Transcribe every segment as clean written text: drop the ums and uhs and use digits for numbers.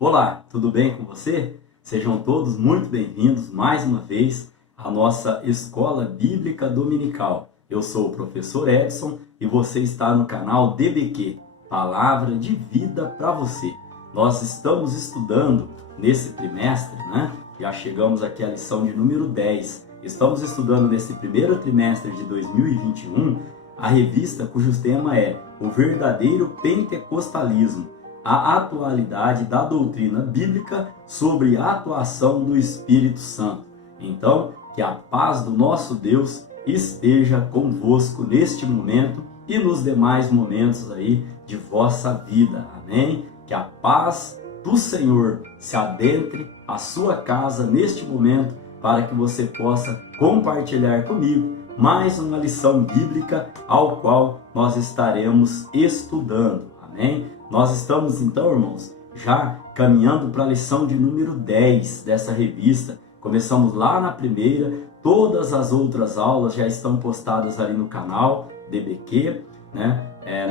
Olá, tudo bem com você? Sejam todos muito bem-vindos mais uma vez à nossa Escola Bíblica Dominical. Eu sou o professor Edson e você está no canal DBQ, Palavra de Vida para você. Nós estamos estudando nesse trimestre, Já chegamos aqui à lição de número 10. Estamos estudando nesse primeiro trimestre de 2021 a revista cujo tema é O Verdadeiro Pentecostalismo, a atualidade da doutrina bíblica sobre a atuação do Espírito Santo. Então, que a paz do nosso Deus esteja convosco neste momento e nos demais momentos aí de vossa vida. Amém? Que a paz do Senhor se adentre à sua casa neste momento para que você possa compartilhar comigo mais uma lição bíblica ao qual nós estaremos estudando. Amém? Nós estamos então, irmãos, já caminhando para a lição de número 10 dessa revista. Começamos lá na primeira, todas as outras aulas já estão postadas ali no canal DBQ,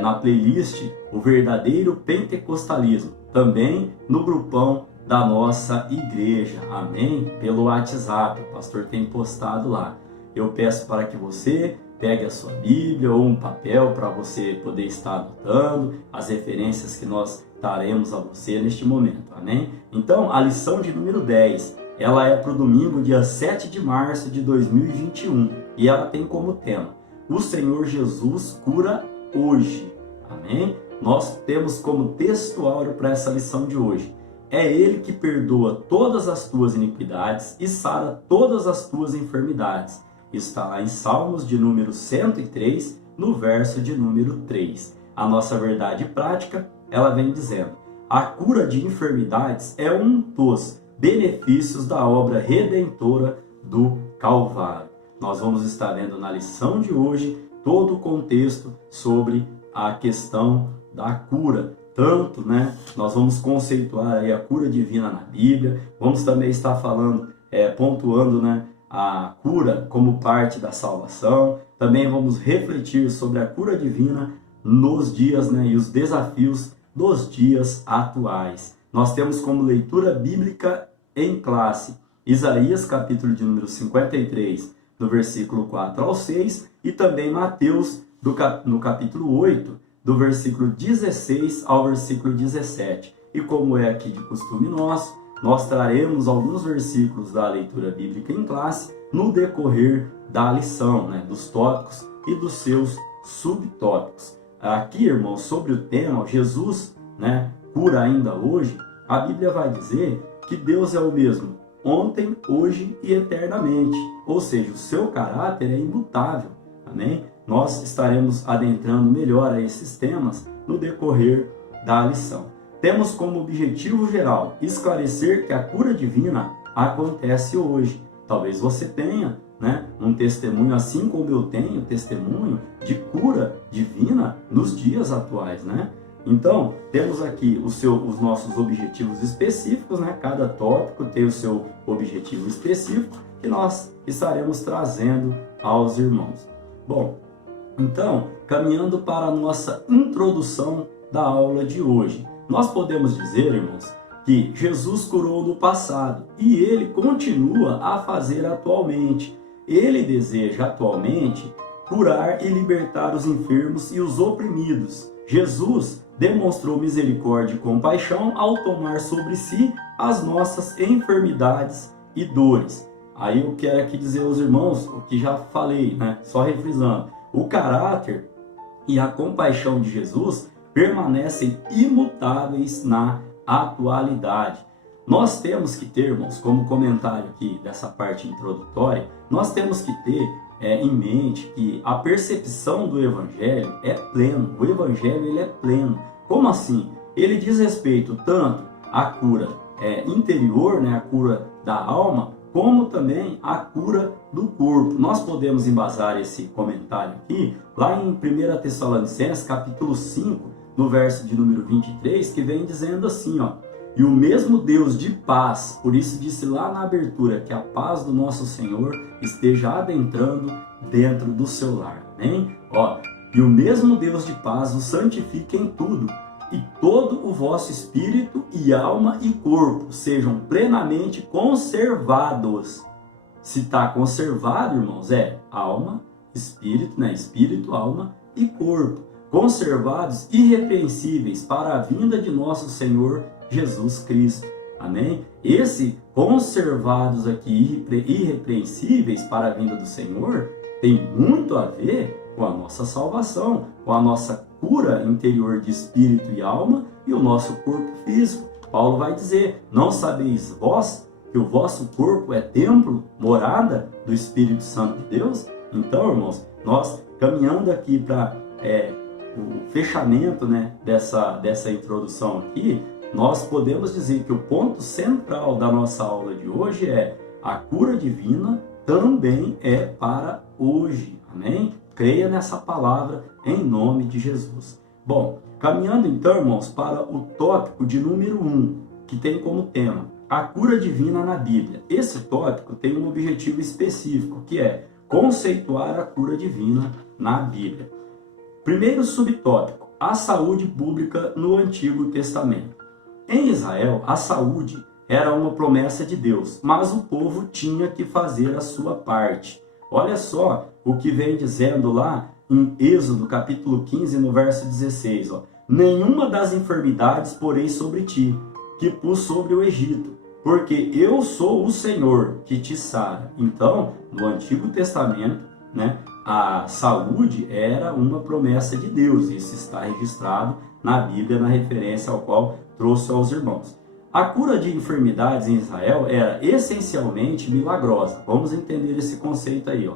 na playlist O Verdadeiro Pentecostalismo, também no grupão da nossa igreja, amém? Pelo WhatsApp, o pastor tem postado lá. Eu peço para que você pegue a sua Bíblia ou um papel para você poder estar anotando as referências que nós daremos a você neste momento, amém? Então, a lição de número 10, ela é para o domingo, dia 7 de março de 2021, e ela tem como tema: O Senhor Jesus cura hoje, amém? Nós temos como textuário para essa lição de hoje: é Ele que perdoa todas as tuas iniquidades e sara todas as tuas enfermidades. Está lá em Salmos de número 103, no verso de número 3. A nossa verdade prática, ela vem dizendo: a cura de enfermidades é um dos benefícios da obra redentora do Calvário. Nós vamos estar vendo na lição de hoje todo o contexto sobre a questão da cura. Tanto, nós vamos conceituar aí a cura divina na Bíblia, vamos também estar falando, pontuando, a cura como parte da salvação. Também vamos refletir sobre a cura divina nos dias, e os desafios dos dias atuais. Nós temos como leitura bíblica em classe Isaías, capítulo de número 53, do versículo 4 ao 6, e também Mateus, no capítulo 8, do versículo 16 ao versículo 17. E como é aqui de costume nosso, nós traremos alguns versículos da leitura bíblica em classe no decorrer da lição, dos tópicos e dos seus subtópicos. Aqui, irmãos, sobre o tema Jesus, cura ainda hoje, a Bíblia vai dizer que Deus é o mesmo ontem, hoje e eternamente. Ou seja, o seu caráter é imutável. Amém? Nós estaremos adentrando melhor a esses temas no decorrer da lição. Temos como objetivo geral esclarecer que a cura divina acontece hoje. Talvez você tenha, um testemunho, assim como eu tenho testemunho de cura divina nos dias atuais, Então, temos aqui os nossos objetivos específicos, Cada tópico tem o seu objetivo específico que nós estaremos trazendo aos irmãos. Bom, então, caminhando para a nossa introdução da aula de hoje. Nós podemos dizer, irmãos, que Jesus curou no passado e Ele continua a fazer atualmente. Ele deseja atualmente curar e libertar os enfermos e os oprimidos. Jesus demonstrou misericórdia e compaixão ao tomar sobre si as nossas enfermidades e dores. Aí eu quero aqui dizer aos irmãos o que já falei, Só refrisando. O caráter e a compaixão de Jesus permanecem imutáveis na atualidade. Nós temos que ter, irmãos, como comentário aqui dessa parte introdutória, nós temos que ter em mente que a percepção do Evangelho é pleno. O Evangelho ele é pleno. Como assim? Ele diz respeito tanto à cura interior, a cura da alma, como também a cura do corpo. Nós podemos embasar esse comentário aqui lá em 1 Tessalonicenses, capítulo 5, no verso de número 23, que vem dizendo assim, e o mesmo Deus de paz, por isso disse lá na abertura, que a paz do nosso Senhor esteja adentrando dentro do seu lar, amém? E o mesmo Deus de paz o santifique em tudo, e todo o vosso espírito e alma e corpo sejam plenamente conservados. Se está conservado, irmãos, é alma, espírito, né? Espírito, alma e corpo, conservados irrepreensíveis para a vinda de nosso Senhor Jesus Cristo. Amém? Esse conservados aqui, irrepreensíveis para a vinda do Senhor, tem muito a ver com a nossa salvação, com a nossa cura interior de espírito e alma e o nosso corpo físico. Paulo vai dizer: não sabeis vós que o vosso corpo é templo, morada do Espírito Santo de Deus? Então, irmãos, nós caminhando aqui para o fechamento, né, dessa introdução aqui, nós podemos dizer que o ponto central da nossa aula de hoje é: a cura divina também é para hoje. Amém? Creia nessa palavra em nome de Jesus. Bom, caminhando então, irmãos, para o tópico de número 1, que tem como tema a cura divina na Bíblia. Esse tópico tem um objetivo específico, que é conceituar a cura divina na Bíblia. Primeiro subtópico: a saúde pública no Antigo Testamento. Em Israel, a saúde era uma promessa de Deus, mas o povo tinha que fazer a sua parte. Olha só o que vem dizendo lá em Êxodo, capítulo 15, no verso 16. Nenhuma das enfermidades porei sobre ti, que pus sobre o Egito, porque eu sou o Senhor que te sara. Então, no Antigo Testamento, né, a saúde era uma promessa de Deus. Isso está registrado na Bíblia, na referência ao qual trouxe aos irmãos. A cura de enfermidades em Israel era essencialmente milagrosa. Vamos entender esse conceito aí.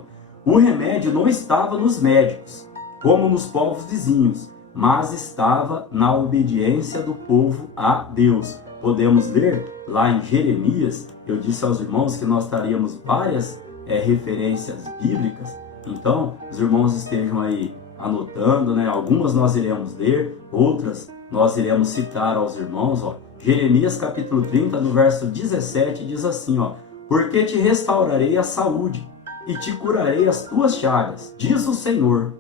O remédio não estava nos médicos, como nos povos vizinhos, mas estava na obediência do povo a Deus. Podemos ler lá em Jeremias. Eu disse aos irmãos que nós taríamos várias referências bíblicas. Então, os irmãos estejam aí anotando, né? Algumas nós iremos ler, outras nós iremos citar aos irmãos. Jeremias capítulo 30, no verso 17, diz assim: porque te restaurarei a saúde e te curarei as tuas chagas, diz o Senhor,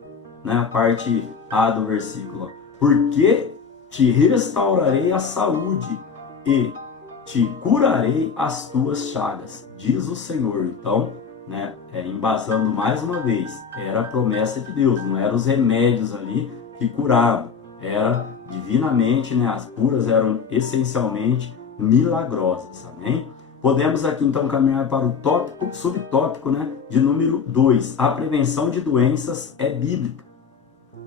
né? A parte A do versículo. Porque te restaurarei a saúde e te curarei as tuas chagas, diz o Senhor. Então, né, embasando mais uma vez, era a promessa de Deus, não eram os remédios ali que curavam, era divinamente, né, as curas eram essencialmente milagrosas. Amém? Podemos aqui então caminhar para o subtópico, né, de número 2, a prevenção de doenças é bíblica.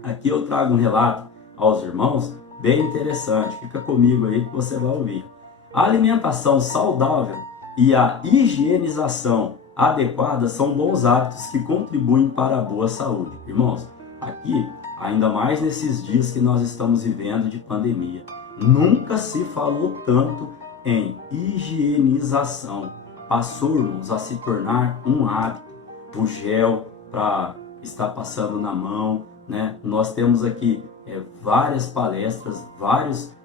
Aqui eu trago um relato aos irmãos bem interessante, fica comigo aí que você vai ouvir. A alimentação saudável e a higienização adequada são bons hábitos que contribuem para a boa saúde. Irmãos, aqui, ainda mais nesses dias que nós estamos vivendo de pandemia, nunca se falou tanto em higienização. Passou, irmãos, a se tornar um hábito. O gel para estar passando na mão, né? Nós temos aqui várias palestras, vários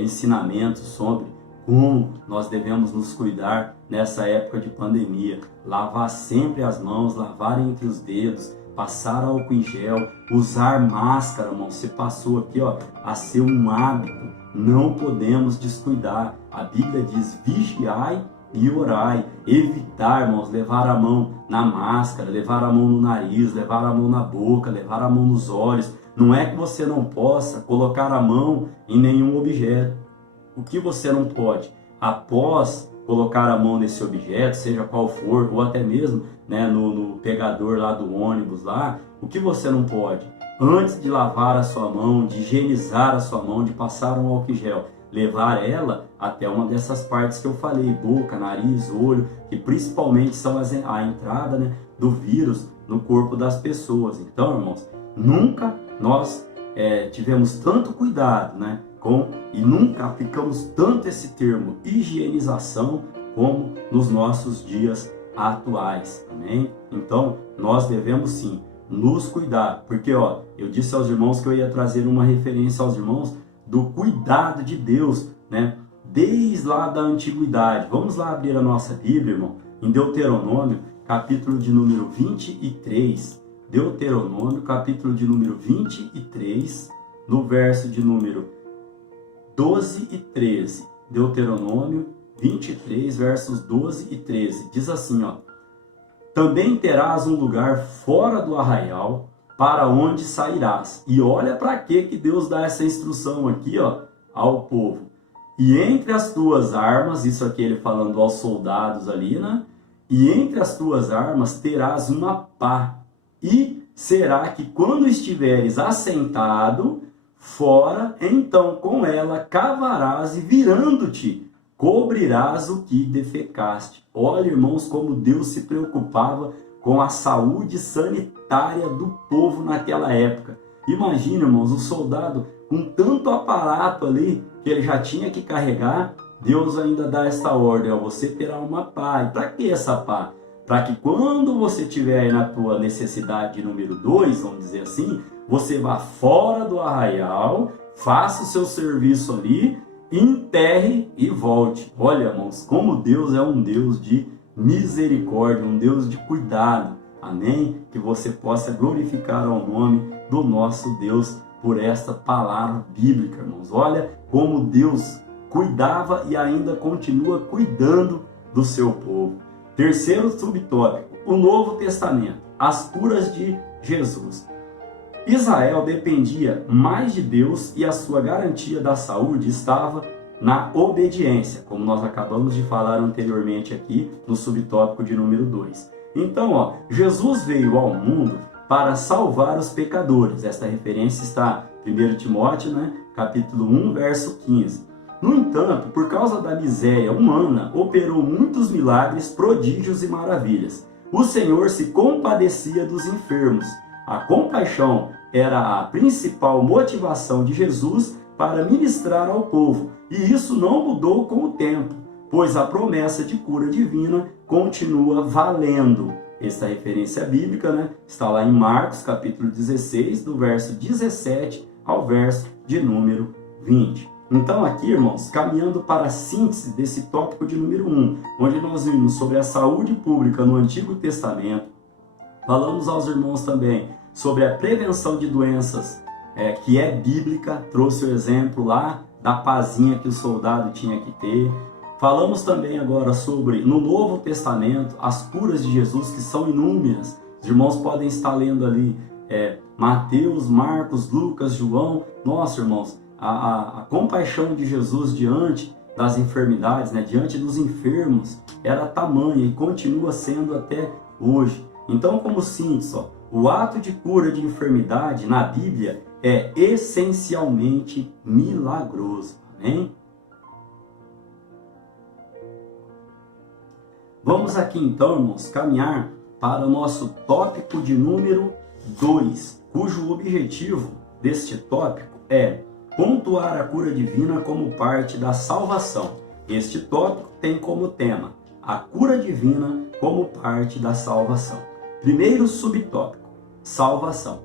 ensinamentos sobre como nós devemos nos cuidar nessa época de pandemia. Lavar sempre as mãos, lavar entre os dedos, passar álcool em gel, usar máscara, irmão. Você passou aqui a ser um hábito, não podemos descuidar. A Bíblia diz: vigiai e orai. Evitar, irmãos, levar a mão na máscara, levar a mão no nariz, levar a mão na boca, levar a mão nos olhos. Não é que você não possa colocar a mão em nenhum objeto. O que você não pode? Após colocar a mão nesse objeto, seja qual for, ou até mesmo, né, no pegador lá do ônibus lá, o que você não pode? Antes de lavar a sua mão, de higienizar a sua mão, de passar um álcool gel, levar ela até uma dessas partes que eu falei, boca, nariz, olho, que principalmente são a entrada, né, do vírus no corpo das pessoas. Então, irmãos, nunca nós tivemos tanto cuidado, né, e nunca aplicamos tanto esse termo higienização como nos nossos dias atuais. Amém? Então, nós devemos sim nos cuidar, porque eu disse aos irmãos que eu ia trazer uma referência aos irmãos do cuidado de Deus, né? Desde lá da antiguidade. Vamos lá abrir a nossa Bíblia, irmão, em Deuteronômio, capítulo de número 23. Deuteronômio, capítulo de número 23, no verso de número 12 e 13. Deuteronômio 23, versos 12 e 13. Diz assim, ó: também terás um lugar fora do arraial, para onde sairás. E olha para que Deus dá essa instrução aqui, ó, ao povo. E entre as tuas armas, isso aqui ele falando aos soldados ali, né? E entre as tuas armas terás uma pá. E será que quando estiveres assentado fora, então com ela cavarás e virando-te, cobrirás o que defecaste. Olha, irmãos, como Deus se preocupava com a saúde sanitária do povo naquela época. Imagina, irmãos, o soldado com tanto aparato ali que ele já tinha que carregar, Deus ainda dá esta ordem, ó, você terá uma pá. E para que essa pá? Para que quando você estiver aí na tua necessidade número 2, vamos dizer assim, você vá fora do arraial, faça o seu serviço ali, enterre e volte. Olha, irmãos, como Deus é um Deus de misericórdia, um Deus de cuidado. Amém? Que você possa glorificar ao nome do nosso Deus por esta palavra bíblica, irmãos. Olha como Deus cuidava e ainda continua cuidando do seu povo. Terceiro subtópico, o Novo Testamento, as curas de Jesus. Israel dependia mais de Deus e a sua garantia da saúde estava na obediência, como nós acabamos de falar anteriormente aqui no subtópico de número 2. Então, ó, Jesus veio ao mundo para salvar os pecadores. Esta referência está em 1 Timóteo, né, capítulo 1, verso 15. No entanto, por causa da miséria humana, operou muitos milagres, prodígios e maravilhas. O Senhor se compadecia dos enfermos. A compaixão era a principal motivação de Jesus para ministrar ao povo, e isso não mudou com o tempo, pois a promessa de cura divina continua valendo. Esta referência bíblica, né, está lá em Marcos, capítulo 16, do verso 17 ao verso de número 20. Então aqui, irmãos, caminhando para a síntese desse tópico de número 1, onde nós vimos sobre a saúde pública no Antigo Testamento, falamos aos irmãos também sobre a prevenção de doenças, que é bíblica, trouxe o exemplo lá da pazinha que o soldado tinha que ter. Falamos também agora sobre, no Novo Testamento, as curas de Jesus, que são inúmeras. Os irmãos podem estar lendo ali Mateus, Marcos, Lucas, João. Nossa, irmãos, a compaixão de Jesus diante das enfermidades, né, diante dos enfermos, era tamanha e continua sendo até hoje. Então, como síntese, ó, o ato de cura de enfermidade na Bíblia é essencialmente milagroso. Amém? Vamos aqui então, irmãos, caminhar para o nosso tópico de número 2, cujo objetivo deste tópico é pontuar a cura divina como parte da salvação. Este tópico tem como tema a cura divina como parte da salvação. Primeiro subtópico, salvação.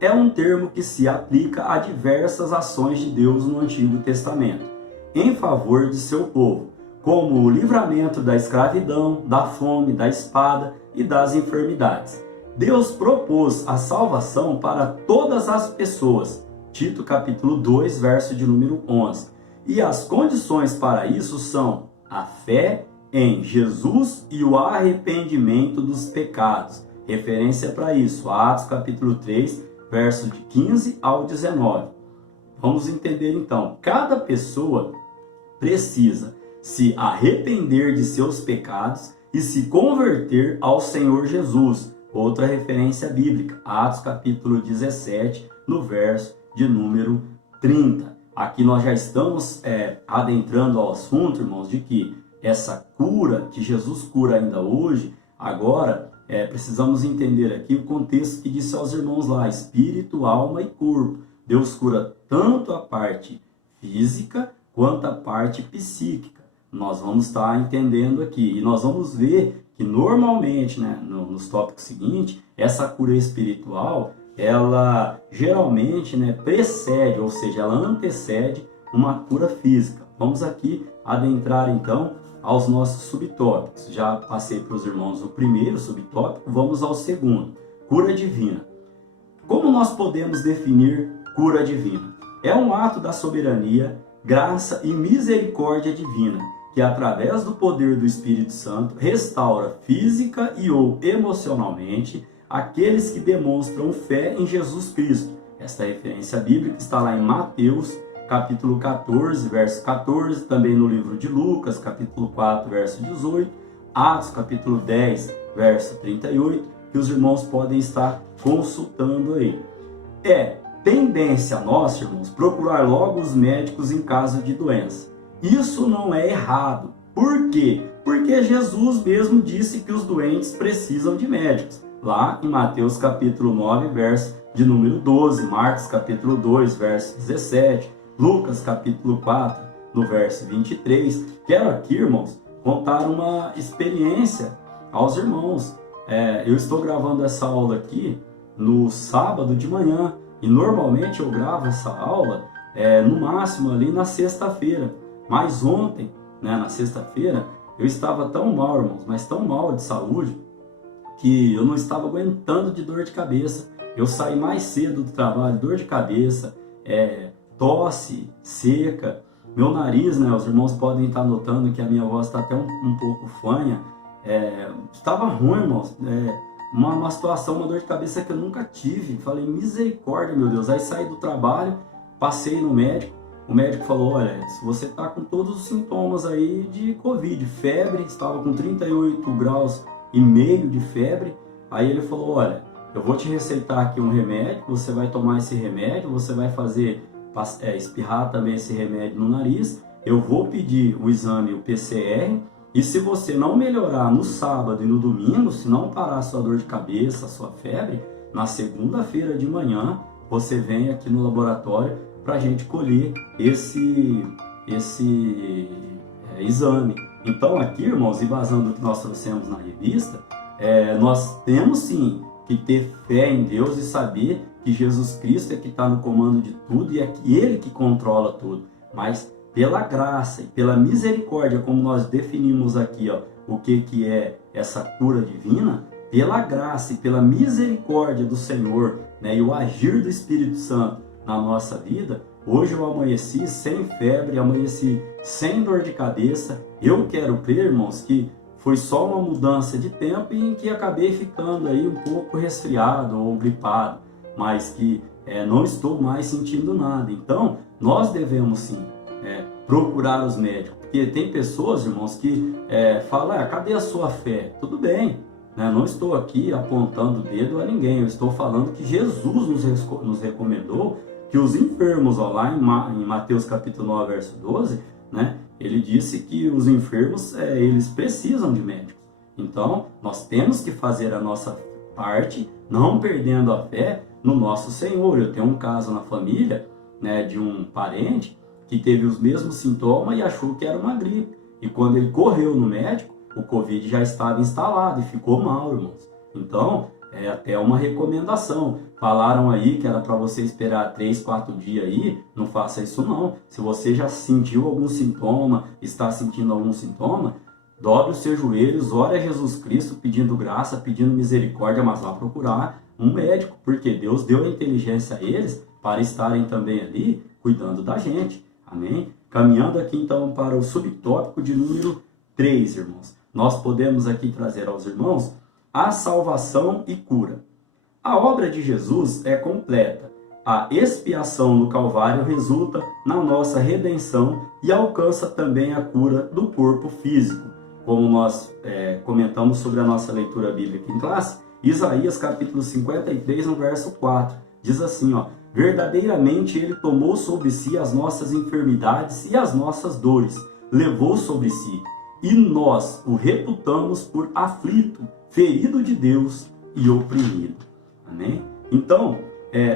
É um termo que se aplica a diversas ações de Deus no Antigo Testamento, em favor de seu povo, como o livramento da escravidão, da fome, da espada e das enfermidades. Deus propôs a salvação para todas as pessoas, Tito capítulo 2, verso de número 11. E as condições para isso são a fé em Jesus e o arrependimento dos pecados. Referência para isso, Atos capítulo 3, verso de 15 ao 19. Vamos entender então, cada pessoa precisa se arrepender de seus pecados e se converter ao Senhor Jesus. Outra referência bíblica, Atos capítulo 17, no verso de número 30. Aqui nós já estamos adentrando ao assunto, irmãos, de que essa cura, que Jesus cura ainda hoje, agora precisamos entender aqui o contexto que disse aos irmãos lá, espírito, alma e corpo. Deus cura tanto a parte física quanto a parte psíquica. Nós vamos estar entendendo aqui e nós vamos ver que normalmente, né, nos tópicos seguintes, essa cura espiritual, ela geralmente, né, precede, ou seja, ela antecede uma cura física. Vamos aqui adentrar então aos nossos subtópicos. Já passei para os irmãos o primeiro subtópico, vamos ao segundo, cura divina. Como nós podemos definir cura divina? É um ato da soberania graça e misericórdia divina, que através do poder do Espírito Santo restaura física e ou emocionalmente aqueles que demonstram fé em Jesus Cristo. Esta referência bíblica está lá em Mateus, capítulo 14, verso 14, também no livro de Lucas, capítulo 4, verso 18, Atos, capítulo 10, verso 38, que os irmãos podem estar consultando aí. É tendência nossa, irmãos, procurar logo os médicos em caso de doença. Isso não é errado. Por quê? Porque Jesus mesmo disse que os doentes precisam de médicos. Lá em Mateus capítulo 9, verso de número 12, Marcos capítulo 2, verso 17, Lucas capítulo 4, no verso 23. Quero aqui, irmãos, contar uma experiência aos irmãos. Eu estou gravando essa aula aqui no sábado de manhã e normalmente eu gravo essa aula no máximo ali na sexta-feira. Mas ontem, na sexta-feira, eu estava tão mal, irmãos, mas tão mal de saúde, que eu não estava aguentando de dor de cabeça. Eu saí mais cedo do trabalho, dor de cabeça, tosse, seca. Meu nariz, os irmãos podem estar notando que a minha voz está até um pouco fanha. Estava ruim, irmãos. Uma situação, uma dor de cabeça que eu nunca tive. Falei, misericórdia, meu Deus. Aí saí do trabalho, passei no médico. O médico falou, olha, se você está com todos os sintomas aí de Covid, febre, estava com 38 graus e meio de febre. Aí ele falou, olha, eu vou te receitar aqui um remédio, você vai tomar esse remédio, você vai fazer, espirrar também esse remédio no nariz, eu vou pedir o exame, o PCR, e se você não melhorar no sábado e no domingo, se não parar a sua dor de cabeça, a sua febre, na segunda-feira de manhã, você vem aqui no laboratório para a gente colher esse exame. Então aqui, irmãos, embasando o que nós trouxemos na revista, nós temos sim que ter fé em Deus e saber que Jesus Cristo é que está no comando de tudo e é Ele que controla tudo. Mas pela graça e pela misericórdia, como nós definimos aqui, o que é essa cura divina, pela graça e pela misericórdia do Senhor, e o agir do Espírito Santo na nossa vida, hoje eu amanheci sem febre, amanheci sem dor de cabeça. Eu quero crer, irmãos, que foi só uma mudança de tempo e em que acabei ficando aí um pouco resfriado ou gripado, mas que não estou mais sentindo nada. Então, nós devemos sim procurar os médicos, porque tem pessoas, irmãos, que falam, cadê a sua fé? Tudo bem, não estou aqui apontando o dedo a ninguém, eu estou falando que Jesus nos recomendou que os enfermos, lá em Mateus capítulo 9, verso 12, ele disse que os enfermos, eles precisam de médicos. Então, nós temos que fazer a nossa parte, não perdendo a fé no nosso Senhor. Eu tenho um caso na família, de um parente que teve os mesmos sintomas e achou que era uma gripe. E quando ele correu no médico, o Covid já estava instalado e ficou mal, irmãos. Então, é até uma recomendação. Falaram aí que era para você esperar 3, 4 dias aí, não faça isso não. Se você já sentiu algum sintoma, está sentindo algum sintoma, dobre os seus joelhos, ore a Jesus Cristo pedindo graça, pedindo misericórdia, mas vá procurar um médico, porque Deus deu a inteligência a eles para estarem também ali cuidando da gente. Amém? Caminhando aqui então para o subtópico de número 3, irmãos. Nós podemos aqui trazer aos irmãos a salvação e cura. A obra de Jesus é completa. A expiação no Calvário resulta na nossa redenção e alcança também a cura do corpo físico. Como nós comentamos sobre a nossa leitura bíblica em classe, Isaías capítulo 53, no verso 4, diz assim, verdadeiramente ele tomou sobre si as nossas enfermidades e as nossas dores, levou sobre si, e nós o reputamos por aflito, ferido de Deus e oprimido. Amém? Então,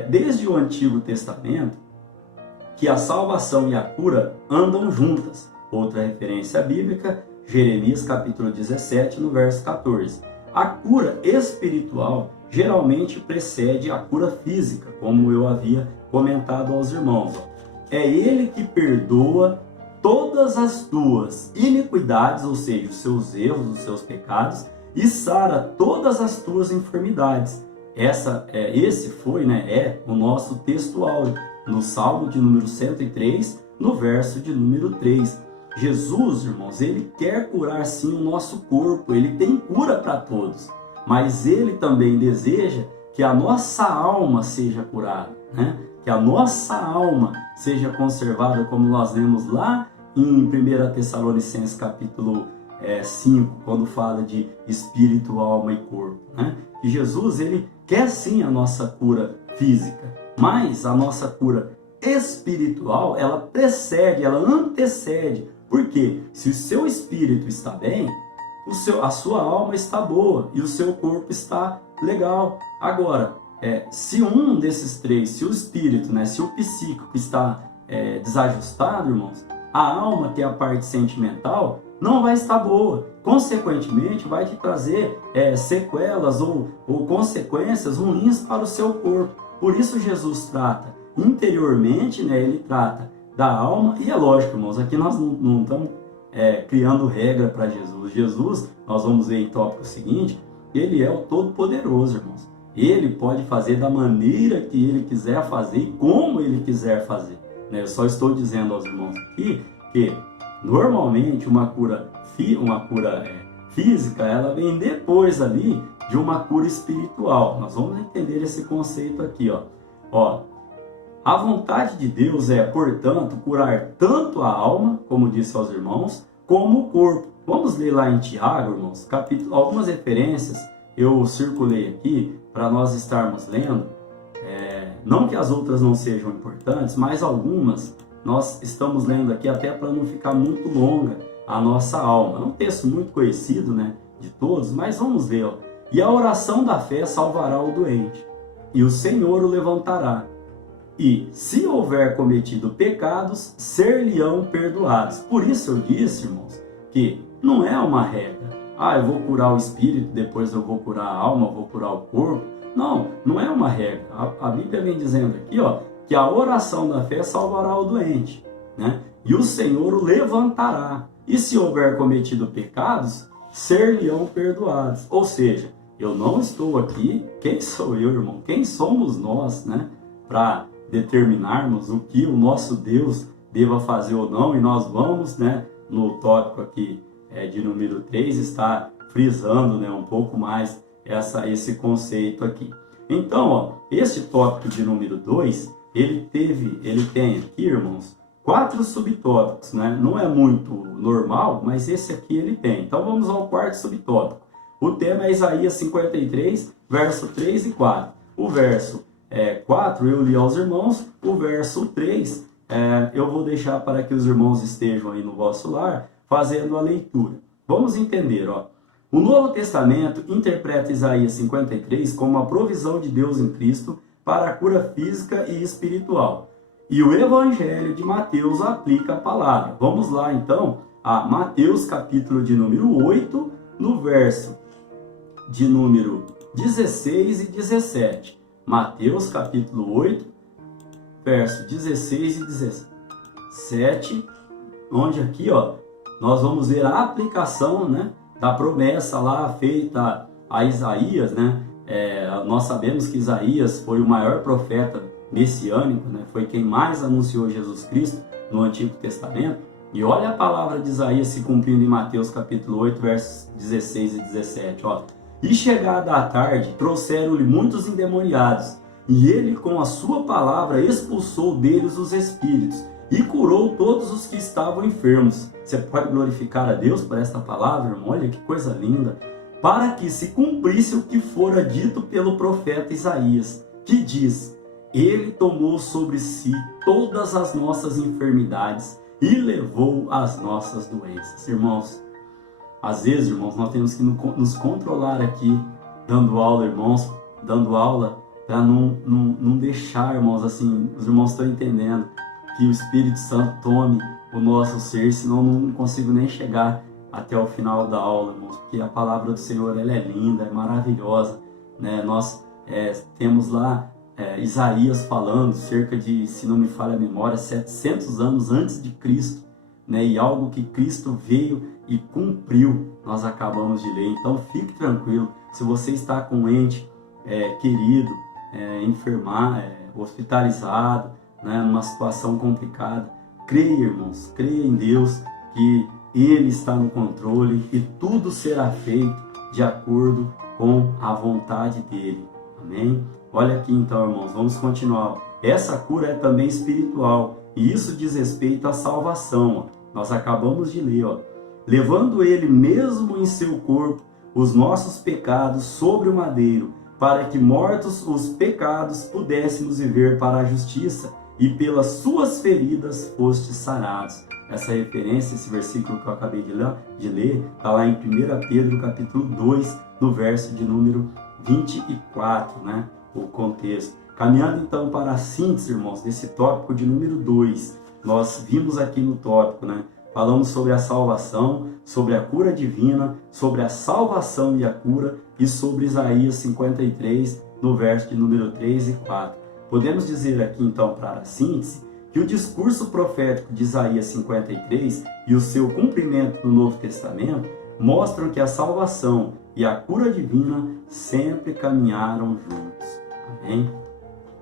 desde o Antigo Testamento, que a salvação e a cura andam juntas. Outra referência bíblica, Jeremias capítulo 17, no verso 14. A cura espiritual geralmente precede a cura física, como eu havia comentado aos irmãos. É Ele que perdoa todas as tuas iniquidades, ou seja, os seus erros, os seus pecados, e sara todas as tuas enfermidades. Esse foi, é o nosso texto áureo, no Salmo de número 103, no verso de número 3. Jesus, irmãos, ele quer curar sim o nosso corpo, ele tem cura para todos, mas ele também deseja que a nossa alma seja curada, né? Que a nossa alma seja conservada, como nós lemos lá em 1 Tessalonicenses capítulo 5, quando fala de espírito, alma e corpo, né? Que Jesus, ele quer sim a nossa cura física, mas a nossa cura espiritual, ela precede, ela antecede. Por quê? Se o seu espírito está bem, a sua alma está boa e o seu corpo está legal. Agora, se um desses três, se o espírito, né, se o psíquico está desajustado, irmãos, a alma, que é a parte sentimental, não vai estar boa. Consequentemente, vai te trazer sequelas ou consequências ruins para o seu corpo. Por isso Jesus trata interiormente, né, ele trata da alma, e é lógico, irmãos, aqui nós não estamos criando regra para Jesus. Jesus, nós vamos ver em tópico seguinte, ele é o Todo-Poderoso, irmãos. Ele pode fazer da maneira que ele quiser fazer e como ele quiser fazer, né? Eu só estou dizendo aos irmãos aqui que normalmente uma cura física, ela vem depois ali de uma cura espiritual. Nós vamos entender esse conceito aqui, ó. A vontade de Deus é, portanto, curar tanto a alma, como disse aos irmãos, como o corpo. Vamos ler lá em Tiago, irmãos, algumas referências eu circulei aqui para nós estarmos lendo. Não que as outras não sejam importantes, mas algumas nós estamos lendo aqui até para não ficar muito longa a nossa alma. É um texto muito conhecido, né, de todos, mas vamos ver. E a oração da fé salvará o doente, e o Senhor o levantará. E, se houver cometido pecados, ser-lhe-ão perdoados. Por isso eu disse, irmãos, que não é uma regra. Eu vou curar o espírito, depois eu vou curar a alma, eu vou curar o corpo. Não é uma regra. A Bíblia vem dizendo aqui, que a oração da fé salvará o doente, né? E o Senhor o levantará. E se houver cometido pecados, ser-lhe-ão perdoados. Ou seja, eu não estou aqui, quem sou eu, irmão? Quem somos nós, né? Para determinarmos o que o nosso Deus deva fazer ou não, e nós vamos, né, no tópico aqui de número 3, estar frisando, né, um pouco mais esse conceito aqui. Então, esse tópico de número 2, ele tem aqui, irmãos, 4 subtópicos, né? Não é muito normal, mas esse aqui ele tem. Então vamos ao quarto subtópico. O tema é Isaías 53, verso 3 e 4. O verso 4 eu li aos irmãos, o verso 3 eu vou deixar para que os irmãos estejam aí no vosso lar fazendo a leitura. Vamos entender, O Novo Testamento interpreta Isaías 53 como a provisão de Deus em Cristo para a cura física e espiritual. E o Evangelho de Mateus aplica a palavra. Vamos lá então a Mateus capítulo de número 8, no verso de número 16 e 17. Mateus capítulo 8, verso 16 e 17, onde aqui nós vamos ver a aplicação, né, da promessa lá feita a Isaías, né? Nós sabemos que Isaías foi o maior profeta messiânico, né? Foi quem mais anunciou Jesus Cristo no Antigo Testamento. E olha a palavra de Isaías se cumprindo em Mateus capítulo 8, versos 16 e 17. E chegada a tarde, trouxeram-lhe muitos endemoniados, e ele com a sua palavra expulsou deles os espíritos, e curou todos os que estavam enfermos. Você pode glorificar a Deus por esta palavra, irmão? Olha que coisa linda. Para que se cumprisse o que fora dito pelo profeta Isaías, que diz: Ele tomou sobre si todas as nossas enfermidades e levou as nossas doenças. Irmãos, às vezes, irmãos, nós temos que nos controlar aqui, dando aula, irmãos, para não deixar, irmãos, assim, os irmãos estão entendendo, que o Espírito Santo tome o nosso ser, senão não consigo nem chegar até o final da aula, irmãos, porque a palavra do Senhor, ela é linda, é maravilhosa, né? Nós temos lá Isaías falando cerca de, se não me falha a memória, 700 anos antes de Cristo, né? E algo que Cristo veio e cumpriu, nós acabamos de ler. Então fique tranquilo, se você está com um ente querido, hospitalizado, né, numa situação complicada, creia, irmãos, creia em Deus, que Ele está no controle e tudo será feito de acordo com a vontade dEle. Amém? Olha aqui então, irmãos, vamos continuar. Essa cura é também espiritual e isso diz respeito à salvação. Nós acabamos de ler, levando Ele mesmo em seu corpo os nossos pecados sobre o madeiro, para que, mortos os pecados, pudéssemos viver para a justiça, e pelas suas feridas fostes sarados. Essa referência, esse versículo que eu acabei de ler, está lá em 1 Pedro capítulo 2, no verso de número 24, né? O contexto. Caminhando então para a síntese, irmãos, desse tópico de número 2, nós vimos aqui no tópico, né? Falamos sobre a salvação, sobre a cura divina, sobre a salvação e a cura, e sobre Isaías 53, no verso de número 3 e 4. Podemos dizer aqui então, para a síntese, que o discurso profético de Isaías 53 e o seu cumprimento no Novo Testamento mostram que a salvação e a cura divina sempre caminharam juntos. Amém?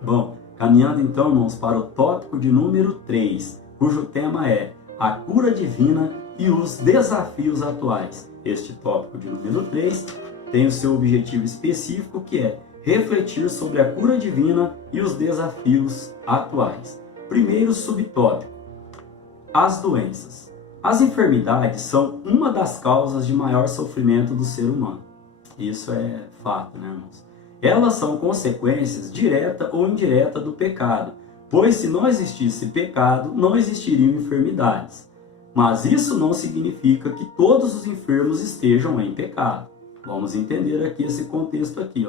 Bom, caminhando então, irmãos, para o tópico de número 3, cujo tema é a cura divina e os desafios atuais. Este tópico de número 3 tem o seu objetivo específico, que é refletir sobre a cura divina e os desafios atuais. Primeiro subtópico: as doenças. As enfermidades são uma das causas de maior sofrimento do ser humano. Isso é fato, né, irmãos? Elas são consequências direta ou indireta do pecado, pois se não existisse pecado, não existiriam enfermidades. Mas isso não significa que todos os enfermos estejam em pecado. Vamos entender aqui esse contexto aqui,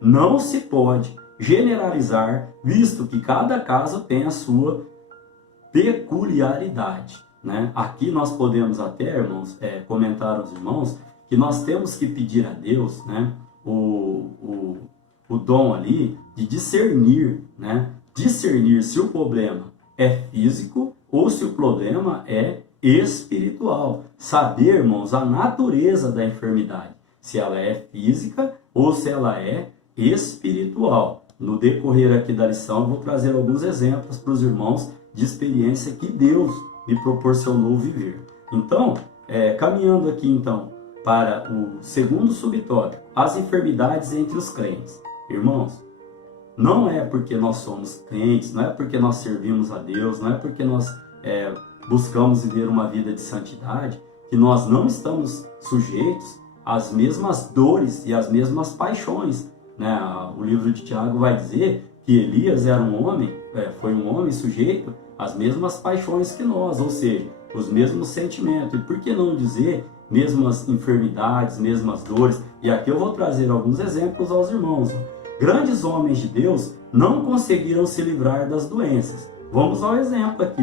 Não se pode generalizar, visto que cada caso tem a sua peculiaridade, né? Aqui nós podemos até, irmãos, comentar aos irmãos que nós temos que pedir a Deus, né, o dom ali de discernir, né? Discernir se o problema é físico ou se o problema é espiritual. Saber, irmãos, a natureza da enfermidade, se ela é física ou se ela é espiritual. No decorrer aqui da lição, eu vou trazer alguns exemplos para os irmãos de experiência que Deus me proporcionou viver. Então, caminhando aqui então para o segundo subtópico, as enfermidades entre os crentes. Irmãos, não é porque nós somos crentes, não é porque nós servimos a Deus, não é porque nós buscamos viver uma vida de santidade, que nós não estamos sujeitos às mesmas dores e às mesmas paixões, né? O livro de Tiago vai dizer que Elias era um homem, foi um homem sujeito às mesmas paixões que nós, ou seja, os mesmos sentimentos. E por que não dizer mesmas enfermidades, mesmas dores? E aqui eu vou trazer alguns exemplos aos irmãos. Grandes homens de Deus não conseguiram se livrar das doenças. Vamos ao exemplo aqui,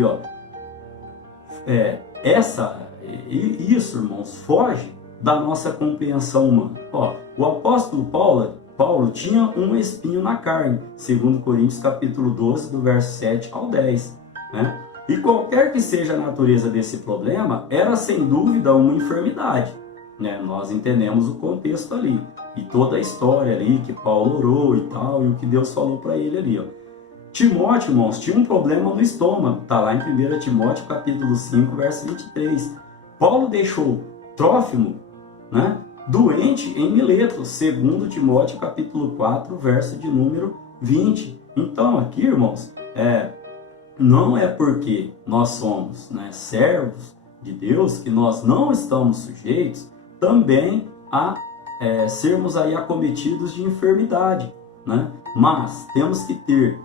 Isso, irmãos, foge da nossa compreensão humana. O apóstolo Paulo tinha um espinho na carne, segundo Coríntios capítulo 12, do verso 7 ao 10. Né? E qualquer que seja a natureza desse problema, era sem dúvida uma enfermidade. Né? Nós entendemos o contexto ali, e toda a história ali, que Paulo orou e tal, e o que Deus falou para ele ali. Timóteo, irmãos, tinha um problema no estômago, está lá em 1 Timóteo capítulo 5, verso 23. Paulo deixou Trófimo, né, doente em Mileto, segundo Timóteo capítulo 4, verso de número 20. Então aqui, irmãos, não é porque nós somos, né, servos de Deus que nós não estamos sujeitos também a sermos aí acometidos de enfermidade, né? Mas temos que ter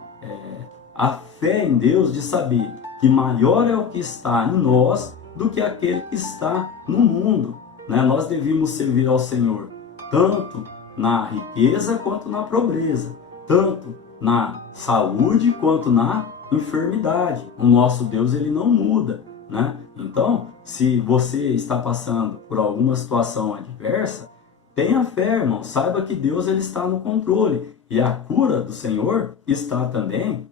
a fé em Deus de saber que maior é o que está em nós do que aquele que está no mundo, né? Nós devemos servir ao Senhor tanto na riqueza quanto na pobreza, tanto na saúde quanto na enfermidade. O nosso Deus, ele não muda, né? Então, se você está passando por alguma situação adversa, tenha fé, irmão. Saiba que Deus, ele está no controle. E a cura do Senhor está também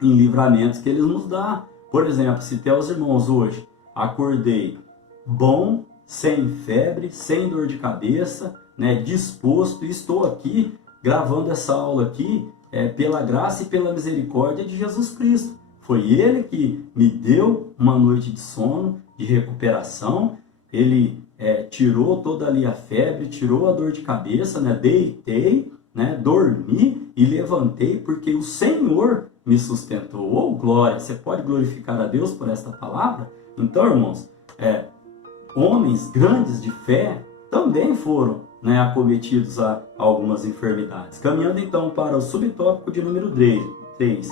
em livramentos que ele nos dá. Por exemplo, se até os irmãos hoje acordei bom, sem febre, sem dor de cabeça, né, disposto, e estou aqui gravando essa aula aqui pela graça e pela misericórdia de Jesus Cristo. Foi Ele que me deu uma noite de sono, de recuperação. Ele tirou toda ali a febre, tirou a dor de cabeça, né? Deitei, né? Dormi e levantei porque o Senhor me sustentou. Oh, glória! Você pode glorificar a Deus por esta palavra? Então, irmãos, homens grandes de fé também foram, né, acometidos a algumas enfermidades. Caminhando então para o subtópico de número 3.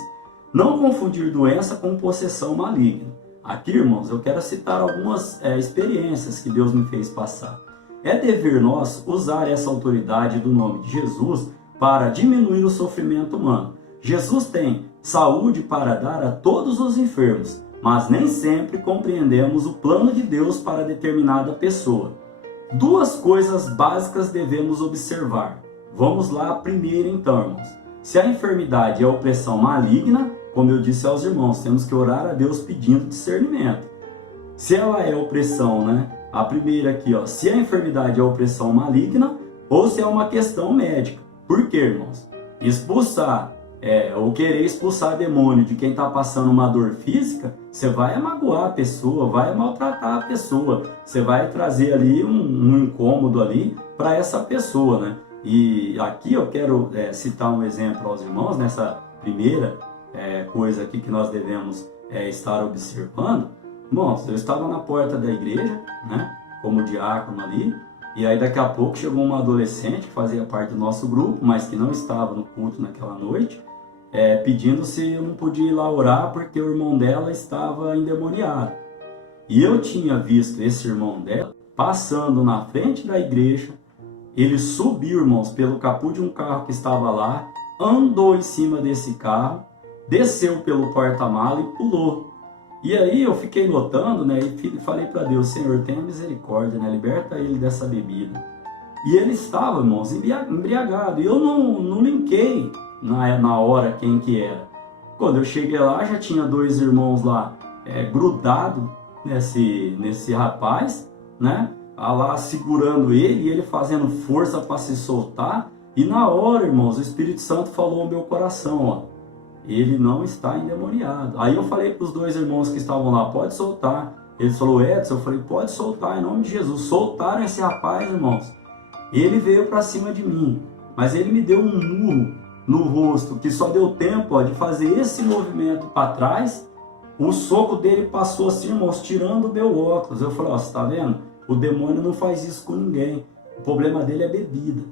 Não confundir doença com possessão maligna. Aqui, irmãos, eu quero citar algumas experiências que Deus me fez passar. É dever nosso usar essa autoridade do nome de Jesus para diminuir o sofrimento humano. Jesus tem saúde para dar a todos os enfermos, mas nem sempre compreendemos o plano de Deus para determinada pessoa. Duas coisas básicas devemos observar. Vamos lá a primeira então, irmãos. Se a enfermidade é opressão maligna, como eu disse aos irmãos, temos que orar a Deus pedindo discernimento. Se ela é opressão, né? A primeira aqui, ó, se a enfermidade é opressão maligna ou se é uma questão médica. Por quê, irmãos? Expulsar ou querer expulsar demônio de quem está passando uma dor física, você vai magoar a pessoa, vai maltratar a pessoa, você vai trazer ali um incômodo ali para essa pessoa, né? E aqui eu quero citar um exemplo aos irmãos, nessa primeira coisa aqui que nós devemos estar observando. Irmãos, eu estava na porta da igreja, né, como diácono ali, e aí daqui a pouco chegou uma adolescente que fazia parte do nosso grupo, mas que não estava no culto naquela noite, pedindo se eu não podia ir lá orar porque o irmão dela estava endemoniado. E eu tinha visto esse irmão dela passando na frente da igreja. Ele subiu, irmãos, pelo capô de um carro que estava lá, andou em cima desse carro, desceu pelo porta-mala e pulou. E aí eu fiquei notando, né, e falei para Deus: Senhor, tenha misericórdia, né, liberta ele dessa bebida. E ele estava, irmãos, embriagado. E eu não linkei na hora quem que era. Quando eu cheguei lá, já tinha dois irmãos lá grudados nesse rapaz, né, lá segurando ele, e ele fazendo força para se soltar. E na hora, irmãos, o Espírito Santo falou ao meu coração, ó, ele não está endemoniado. Aí eu falei para os dois irmãos que estavam lá: pode soltar. Ele falou: Edson, eu falei: pode soltar em nome de Jesus. Soltaram esse rapaz, irmãos. Ele veio para cima de mim, mas ele me deu um murro no rosto, que só deu tempo, ó, de fazer esse movimento para trás. O soco dele passou assim, irmãos, tirando o meu óculos. Eu falei: ó, você está vendo? O demônio não faz isso com ninguém. O problema dele é bebida,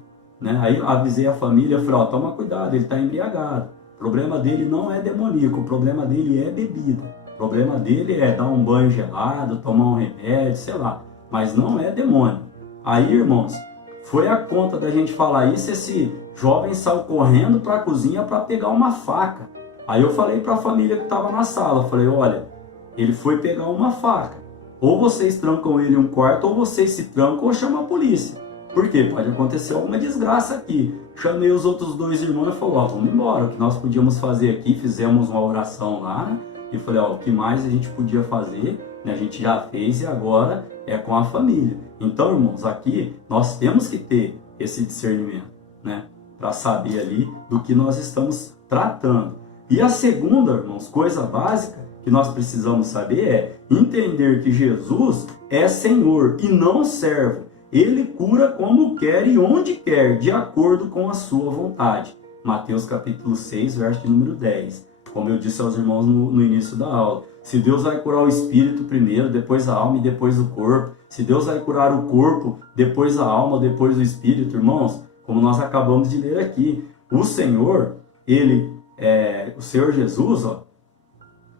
né? Aí avisei a família, eu falei: ó, toma cuidado, ele está embriagado. O problema dele não é demoníaco, o problema dele é bebida. O problema dele é dar um banho gelado, tomar um remédio, sei lá. Mas não é demônio. Aí, irmãos, foi a conta da gente falar isso, esse jovem saiu correndo para a cozinha para pegar uma faca. Aí eu falei para a família que estava na sala, falei: olha, ele foi pegar uma faca. Ou vocês trancam ele em um quarto, ou vocês se trancam ou chamam a polícia. Por quê? Pode acontecer alguma desgraça aqui. Chamei os outros dois irmãos e falei: ó, vamos embora. O que nós podíamos fazer aqui, fizemos uma oração lá, né? E falei: ó, o que mais a gente podia fazer, né? A gente já fez e agora é com a família. Então, irmãos, aqui nós temos que ter esse discernimento, né? Para saber ali do que nós estamos tratando. E a segunda, irmãos, coisa básica que nós precisamos saber é entender que Jesus é Senhor e não servo. Ele cura como quer e onde quer, de acordo com a sua vontade. Mateus capítulo 6, verso de número 10. Como eu disse aos irmãos no início da aula. Se Deus vai curar o espírito primeiro, depois a alma e depois o corpo. Se Deus vai curar o corpo, depois a alma, depois o espírito, irmãos, como nós acabamos de ler aqui, o Senhor, o Senhor Jesus, ó,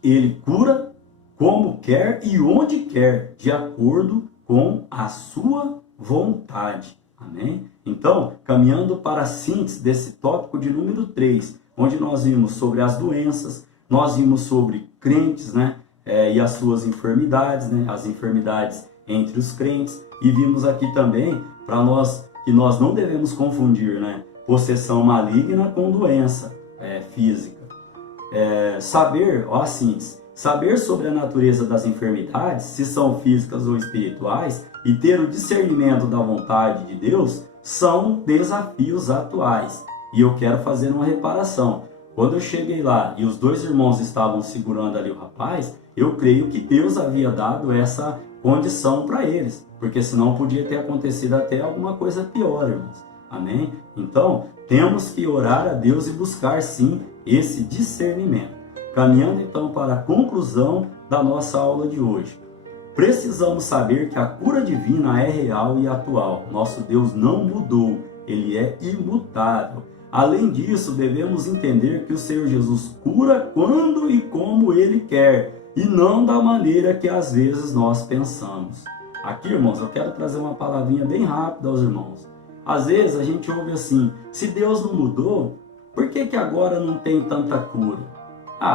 ele cura como quer e onde quer, de acordo com a sua vontade. Amém? Então, caminhando para a síntese desse tópico de número 3, onde nós vimos sobre as doenças, nós vimos sobre crentes, né? E as suas enfermidades, né? As enfermidades entre os crentes, e vimos aqui também para nós que nós não devemos confundir, né, possessão maligna com doença física. Saber, ó, assim, saber sobre a natureza das enfermidades, se são físicas ou espirituais, e ter o discernimento da vontade de Deus, são desafios atuais. E eu quero fazer uma reparação. Quando eu cheguei lá e os dois irmãos estavam segurando ali o rapaz, eu creio que Deus havia dado essa condição para eles, porque senão podia ter acontecido até alguma coisa pior, irmãos. Amém? Então, temos que orar a Deus e buscar sim esse discernimento. Caminhando então para a conclusão da nossa aula de hoje. Precisamos saber que a cura divina é real e atual. Nosso Deus não mudou, Ele é imutável. Além disso, devemos entender que o Senhor Jesus cura quando e como Ele quer, e não da maneira que às vezes nós pensamos. Aqui, irmãos, eu quero trazer uma palavrinha bem rápida aos irmãos. Às vezes a gente ouve assim, se Deus não mudou, por que agora não tem tanta cura?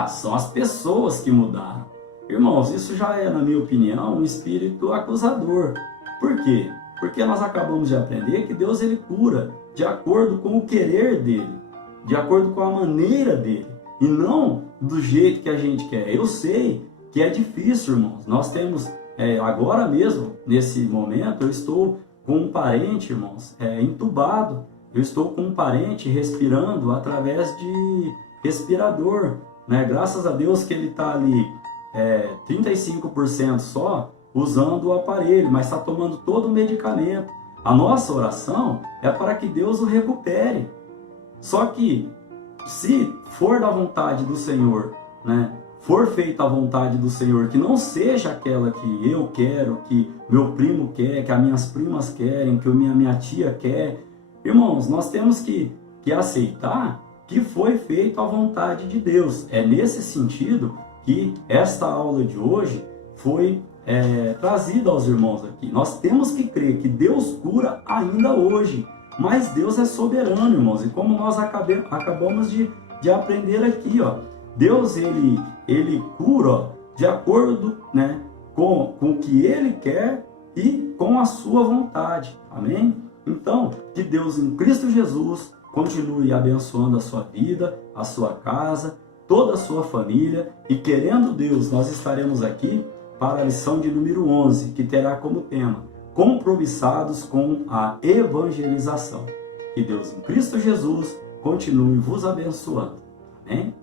São as pessoas que mudaram. Irmãos, isso já é, na minha opinião, um espírito acusador. Por quê? Porque nós acabamos de aprender que Deus ele cura de acordo com o querer dele, de acordo com a maneira dele, e não do jeito que a gente quer. Eu sei que é difícil, irmãos. Nós temos, agora mesmo, nesse momento, eu estou com um parente, irmãos, entubado. Eu estou com um parente respirando através de respirador, né? Graças a Deus que ele está ali 35% só usando o aparelho, mas está tomando todo o medicamento. A nossa oração é para que Deus o recupere. Só que, se for da vontade do Senhor, né, for feita a vontade do Senhor, que não seja aquela que eu quero, que meu primo quer, que as minhas primas querem, que minha tia quer, irmãos, nós temos que aceitar que foi feita a vontade de Deus. É nesse sentido que esta aula de hoje foi trazida aos irmãos aqui. Nós temos que crer que Deus cura ainda hoje, mas Deus é soberano, irmãos, e como nós acabamos de aprender aqui, ó, Deus ele cura de acordo, né, com o que Ele quer e com a sua vontade, amém? Então, que Deus em Cristo Jesus continue abençoando a sua vida, a sua casa, toda a sua família, e querendo Deus, nós estaremos aqui para a lição de número 11, que terá como tema compromissados com a evangelização. Que Deus em Cristo Jesus continue vos abençoando. Amém?